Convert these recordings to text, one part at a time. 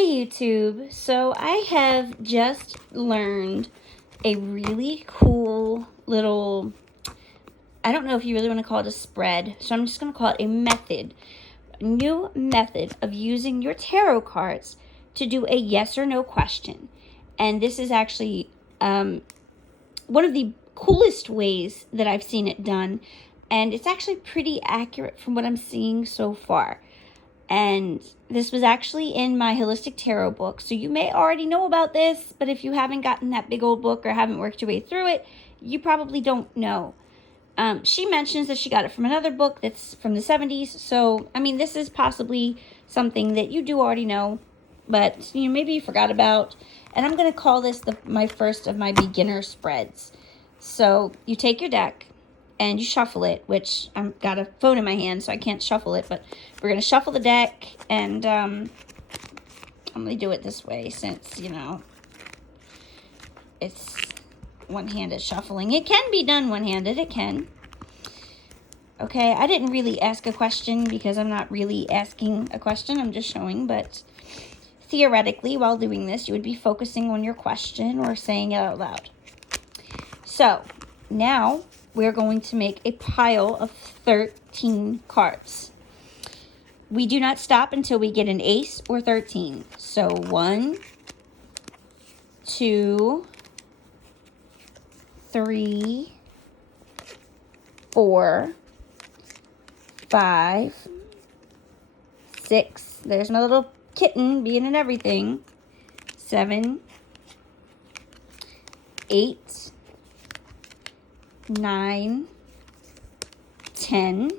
Hey YouTube, so I have just learned a really cool little, I don't know if you really want to call it a spread, so I'm just going to call it a new method of using your tarot cards to do a yes or no question. And this is actually one of the coolest ways that I've seen it done, and it's actually pretty accurate from what I'm seeing so far. And this was actually in my Holistic Tarot book. So you may already know about this, but if you haven't gotten that big old book or haven't worked your way through it, you probably don't know. She mentions that she got it from another book that's from the 70s. So, I mean, this is possibly something that you do already know, but maybe you forgot about. And I'm going to call this my first of my beginner spreads. So you take your deck and you shuffle it, which I've got a phone in my hand, so I can't shuffle it, but we're going to shuffle the deck, and I'm going to do it this way since, it's one-handed shuffling. It can be done one-handed, it can. Okay, I didn't really ask a question because I'm not really asking a question, I'm just showing, but theoretically, while doing this, you would be focusing on your question or saying it out loud. So, now we're going to make a pile of 13 cards. We do not stop until we get an ace or 13. So 1, 2, 3, 4, 5, 6. There's my little kitten being in everything. 7, 8, 9, 10,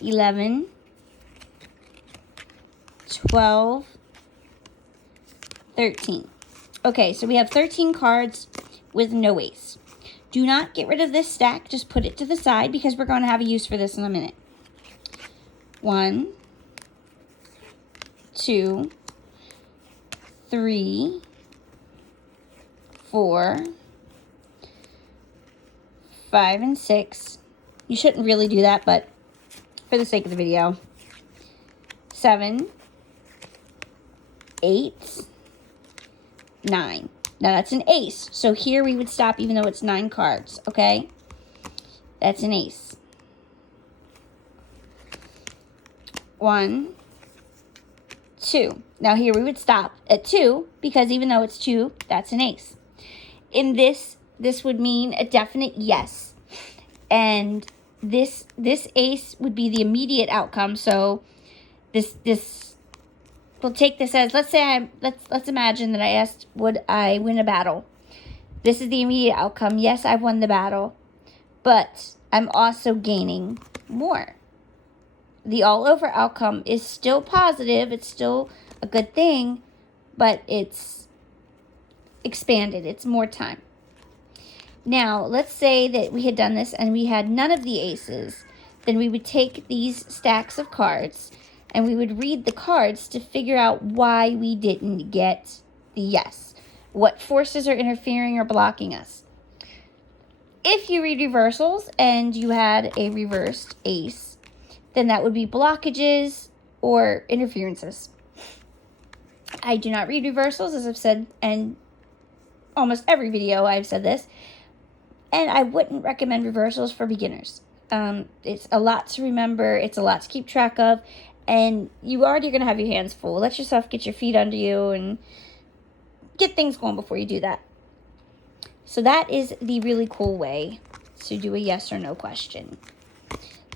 11, 12, 13. Okay, so we have 13 cards with no ace. Do not get rid of this stack. Just put it to the side because we're going to have a use for this in a minute. 1, 2, 3, 4, 5, and 6. You shouldn't really do that, but for the sake of the video. 7, 8, 9. Now that's an ace. So here we would stop even though it's 9 cards, okay? That's an ace. 1, 2. Now here we would stop at 2 because even though it's 2, that's an ace. In this would mean a definite yes. And this ace would be the immediate outcome. So this we'll take this as, let's imagine that I asked, would I win a battle? This is the immediate outcome. Yes, I've won the battle, but I'm also gaining more. The all over outcome is still positive. It's still a good thing, but it's expanded. It's more time. Now, let's say that we had done this and we had none of the aces. Then we would take these stacks of cards and we would read the cards to figure out why we didn't get the yes. What forces are interfering or blocking us. If you read reversals and you had a reversed ace, then that would be blockages or interferences. I do not read reversals, as I've said, and almost every video I've said this. And I wouldn't recommend reversals for beginners. It's a lot to remember. It's a lot to keep track of. And you already are going to have your hands full. Let yourself get your feet under you and get things going before you do that. So that is the really cool way to do a yes or no question.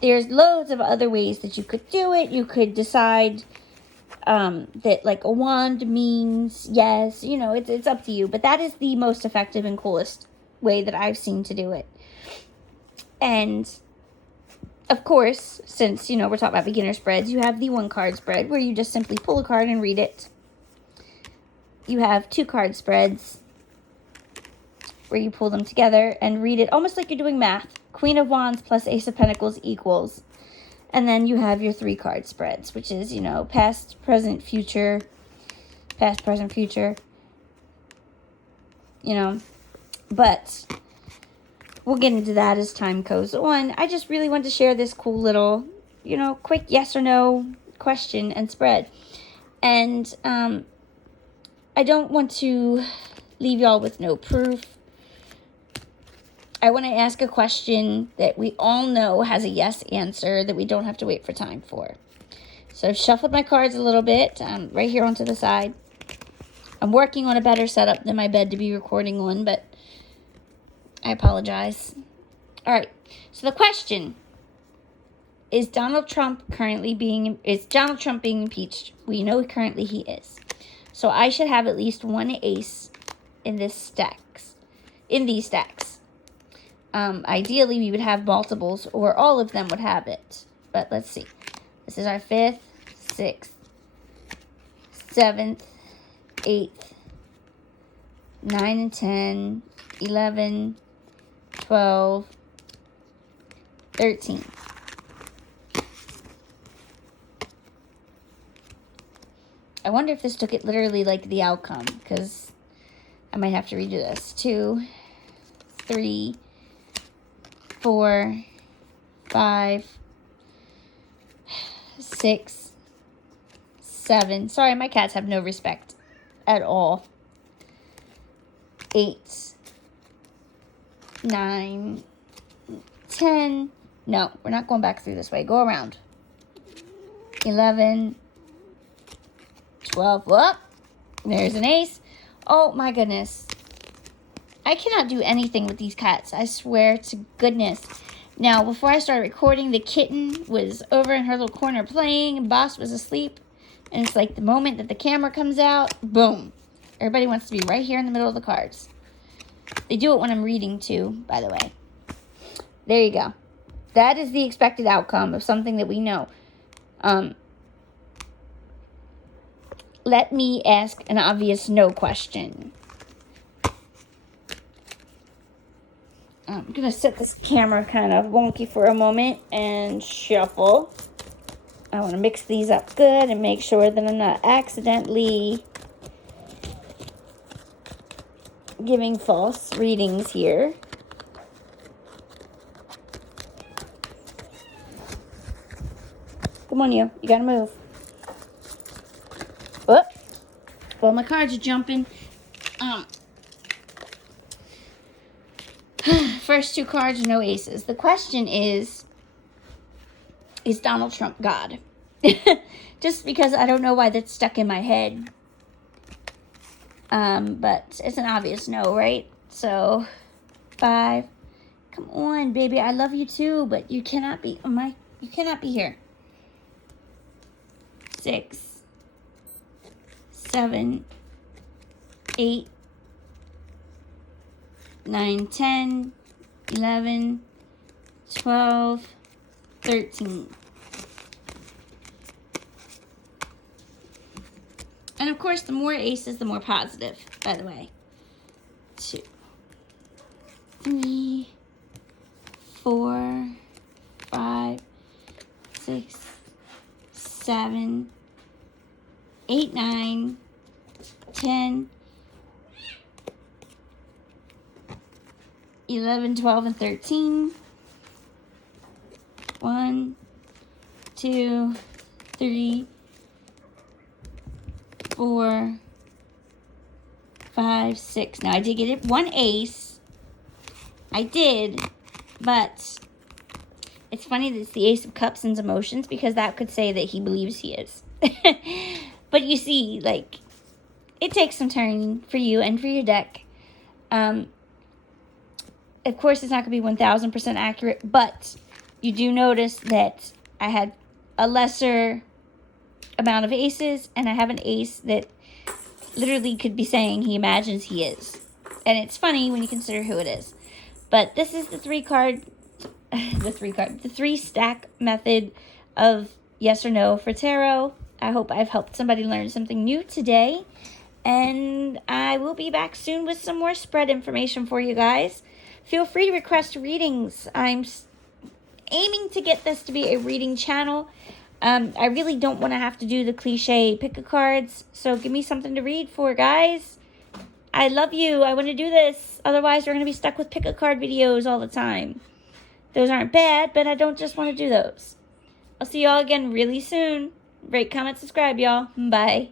There's loads of other ways that you could do it. You could decide that like a wand means yes. It's up to you. But that is the most effective and coolest way that I've seen to do it. And of course, since we're talking about beginner spreads, you have the 1 card spread where you just simply pull a card and read it. You have 2 card spreads where you pull them together and read it almost like you're doing math. Queen of Wands plus Ace of Pentacles equals. And then you have your 3 card spreads, which is past, present, future. Past, present, future. But we'll get into that as time goes on. I just really wanted to share this cool little, quick yes or no question and spread. And I don't want to leave y'all with no proof. I want to ask a question that we all know has a yes answer that we don't have to wait for time for. So I've shuffled my cards a little bit, right here onto the side. I'm working on a better setup than my bed to be recording on, but I apologize. All right, so the question is Donald Trump being impeached? We know currently he is. So I should have at least one ace in these stacks. Ideally, we would have multiples, or all of them would have it. But let's see. This is our 5th, 6th, 7th, 8th, 9 and 10, 11, 12, 13. I wonder if this took it literally like the outcome, because I might have to redo this. 2, 3, 4, 5, 6, 7. Sorry, my cats have no respect at all. 8, 9, 10. No, we're not going back through this way. Go around. 11, 12. Whoop. There's an ace. Oh my goodness. I cannot do anything with these cats. I swear to goodness. Now, before I started recording, the kitten was over in her little corner playing, and Boss was asleep. And it's like the moment that the camera comes out, boom. Everybody wants to be right here in the middle of the cards. They do it when I'm reading too, by the way. There you go. That is the expected outcome of something that we know. Let me ask an obvious no question. I'm going to set this camera kind of wonky for a moment and shuffle. I want to mix these up good and make sure that I'm not accidentally giving false readings here. Come on, you. You got to move. Oh, well, my cards are jumping. First 2 cards, no aces. The question is Donald Trump God? Just because I don't know why that's stuck in my head. But it's an obvious no, right? So, 5. Come on, baby. I love you too, but you cannot be, you cannot be here. 6, 7, 8, 9, 10, 11, 12, 13. And of course, the more aces, the more positive, by the way. 2, 3, 4, 5, 6, 7, 8, 9, 10, 11, 12, and 13. 1, 2, 3, 4, 5, 6. Now, I did get it 1 ace. I did, but it's funny that it's the Ace of Cups and emotions, because that could say that he believes he is. But you see, like, it takes some turning for you and for your deck. Of course, it's not going to be 1,000% accurate, but you do notice that I had a lesser amount of aces, and I have an ace that literally could be saying he imagines he is. And it's funny when you consider who it is. But this is the 3 stack method of yes or no for tarot. I hope I've helped somebody learn something new today. And I will be back soon with some more spread information for you guys. Feel free to request readings. I'm aiming to get this to be a reading channel. I really don't want to have to do the cliche pick-a-cards, so give me something to read for, guys. I love you. I want to do this. Otherwise, we're going to be stuck with pick-a-card videos all the time. Those aren't bad, but I don't just want to do those. I'll see y'all again really soon. Rate, comment, subscribe, y'all. Bye.